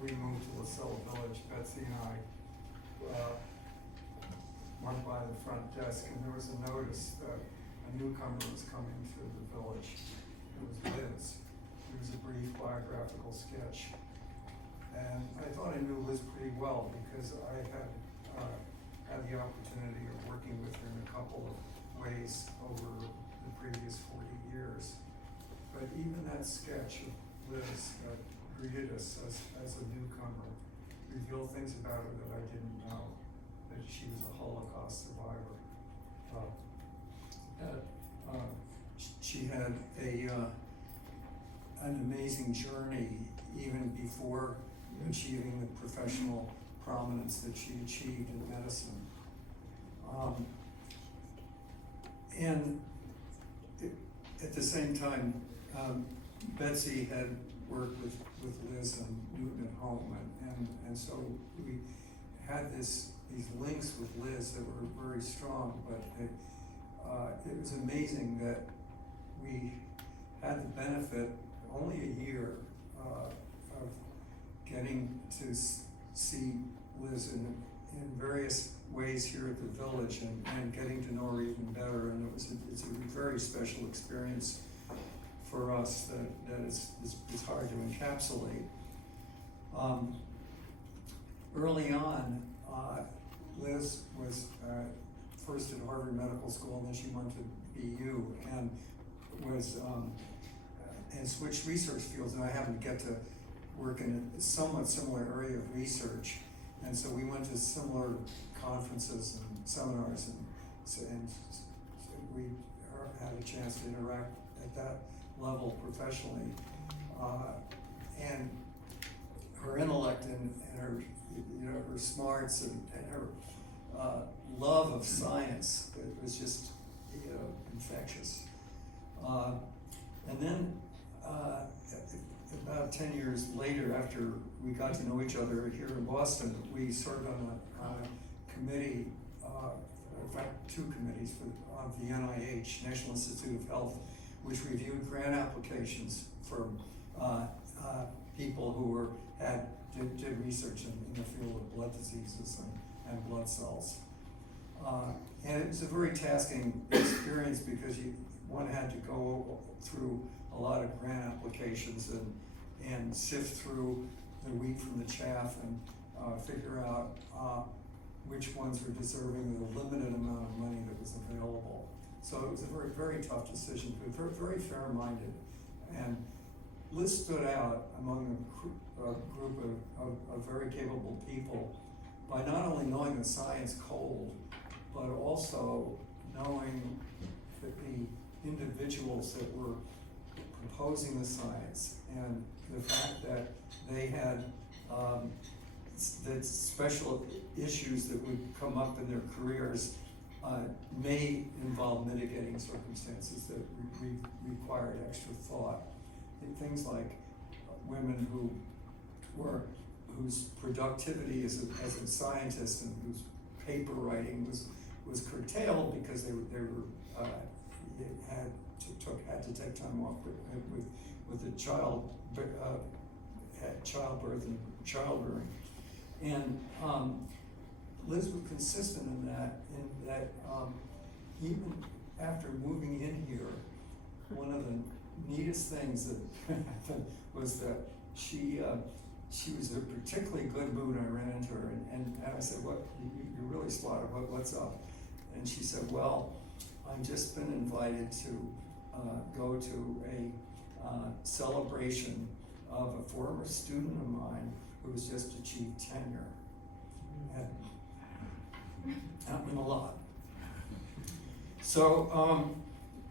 we moved to LaSalle Village, Betsy and I went by the front desk, and there was a notice that a newcomer was coming to the village. It was Liz. It was a brief biographical sketch. And I thought I knew Liz pretty well because I had had the opportunity of working with her in a couple of ways over the previous 40 years. But even that sketch of Liz that greeted us as a newcomer revealed things about her that I didn't know, that she was a Holocaust survivor. She had an amazing journey even before achieving the professional prominence that she achieved in medicine. And at the same time, Betsy had worked with Liz and Newton at home, and so we had these links with Liz that were very strong, but it was amazing that we had the benefit, only a year, of getting to see Liz in various ways here at the village and getting to know her even better, and it's a very special experience for us that is hard to encapsulate. Early on, Liz was first at Harvard Medical School, and then she went to BU and was and switched research fields, and I happened to get to work in a somewhat similar area of research, and so we went to similar conferences and seminars, and we had a chance to interact at that level professionally, and her intellect and her, her smarts and her love of science, it was just, infectious. And then about 10 years later, after we got to know each other here in Boston, we served on a committee, in fact, two committees of the NIH, National Institute of Health, which reviewed grant applications for people who did research in the field of blood diseases and blood cells. And it was a very tasking experience because one had to go through a lot of grant applications and sift through the wheat from the chaff and figure out which ones were deserving of the limited amount of money that was available. So it was a very, very tough decision, but very, very fair-minded. And Liz stood out among a group of very capable people by not only knowing the science cold, but also knowing that the individuals that were proposing the science and the fact that they had that special issues that would come up in their careers may involve mitigating circumstances that required extra thought. Things like women whose productivity as a scientist and whose paper writing was curtailed because they had to take time off with the childbirth and childbearing. And Liz was consistent in that even after moving in here, one of the neatest things that happened was that she was in a particularly good mood. I ran into her and I said, "What? You're really spotted. What's up?" And she said, "Well, I've just been invited to go to a celebration of a former student of mine who has just achieved tenure." And that meant a lot. So,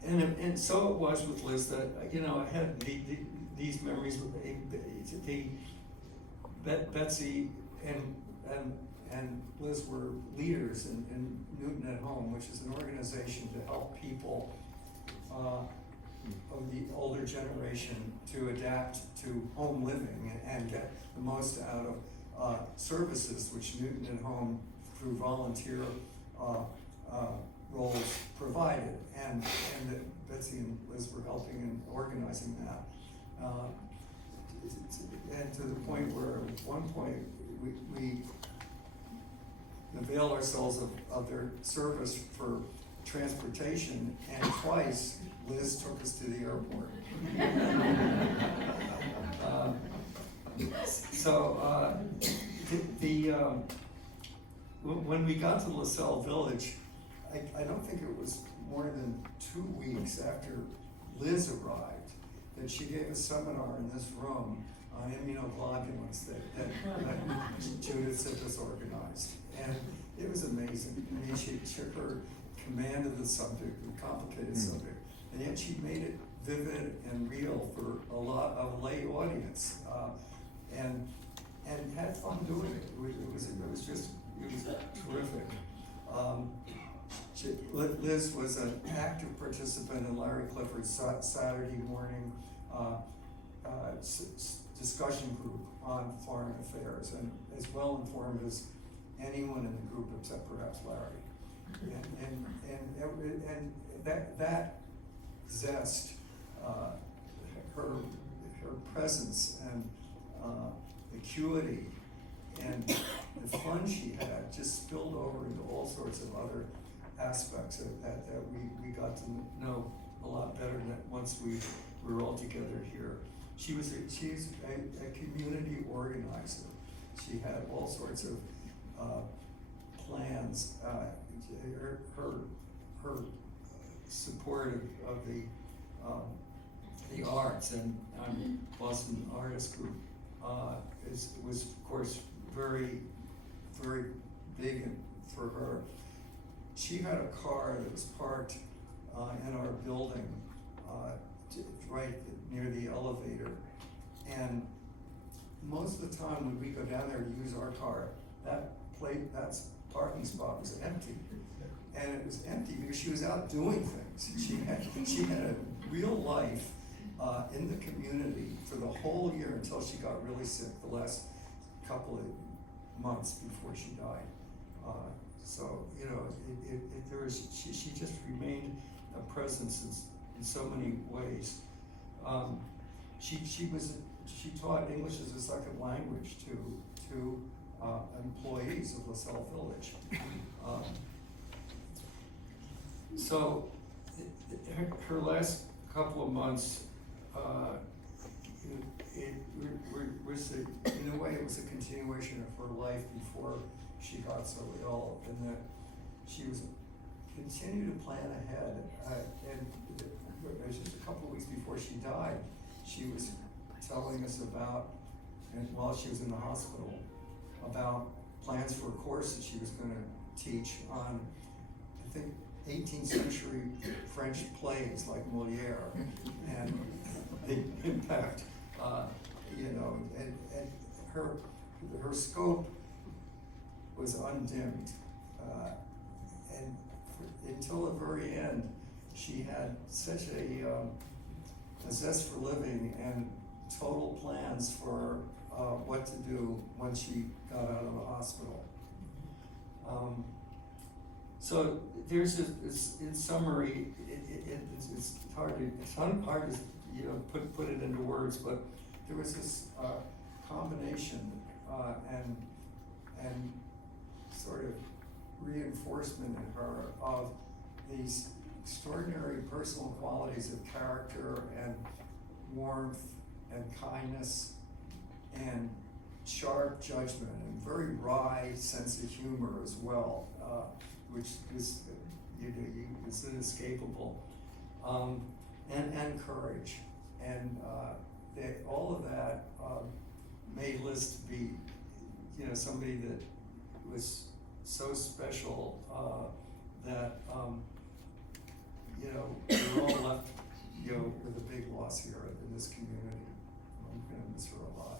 and so it was with Liz that, I had these memories with Betsy and Liz were leaders in Newton at Home, which is an organization to help people of the older generation to adapt to home living and get the most out of services which Newton at Home through volunteer roles provided, and that Betsy and Liz were helping and organizing that. And to the point where at one point we avail ourselves of their service for transportation, and twice Liz took us to the airport. When we got to LaSalle Village, I don't think it was more than 2 weeks after Liz arrived that she gave a seminar in this room on immunoglobulins that Judith Sippis organized. And it was amazing. I mean, she her command of the subject, the complicated subject, and yet she made it vivid and real for a lot of lay audience, and had fun doing it. It was terrific. Liz was an active participant in Larry Clifford's Saturday morning discussion group on foreign affairs, and as well informed as anyone in the group except perhaps Larry. And that zest, her presence and acuity and the fun she had just spilled over into all sorts of other aspects that we got to know a lot better than once we were all together here. She's a community organizer. She had all sorts of plans. Her support of the arts and Boston Artist Group was of course very, very big for her. She had a car that was parked in our building right near the elevator, and most of the time when we go down there to use our car, that parking spot was empty. And it was empty because she was out doing things. She had a real life in the community for the whole year until she got really sick the last couple of months before she died. So she just remained a presence in so many ways. She taught English as a second language to employees of LaSalle Village. So her last couple of months, in a way, it was a continuation of her life before she got so ill, in that she was continued to plan ahead. And just a couple of weeks before she died, she was telling us about, and while she was in the hospital, about plans for a course that she was going to teach on, I think, 18th century French plays like Moliere, and the impact, and her scope was undimmed, and until the very end, she had such a zest for living and total plans for what to do when she got out of the hospital. So there's in summary, it's hard to put it into words, but there was this combination and sort of reinforcement in her of these extraordinary personal qualities of character and warmth and kindness and sharp judgment and very wry sense of humor as well, which is it's inescapable, and courage, and all of that made Liz to be, somebody that was so special that we're all left with a big loss here in this community. I'm going to miss her a lot.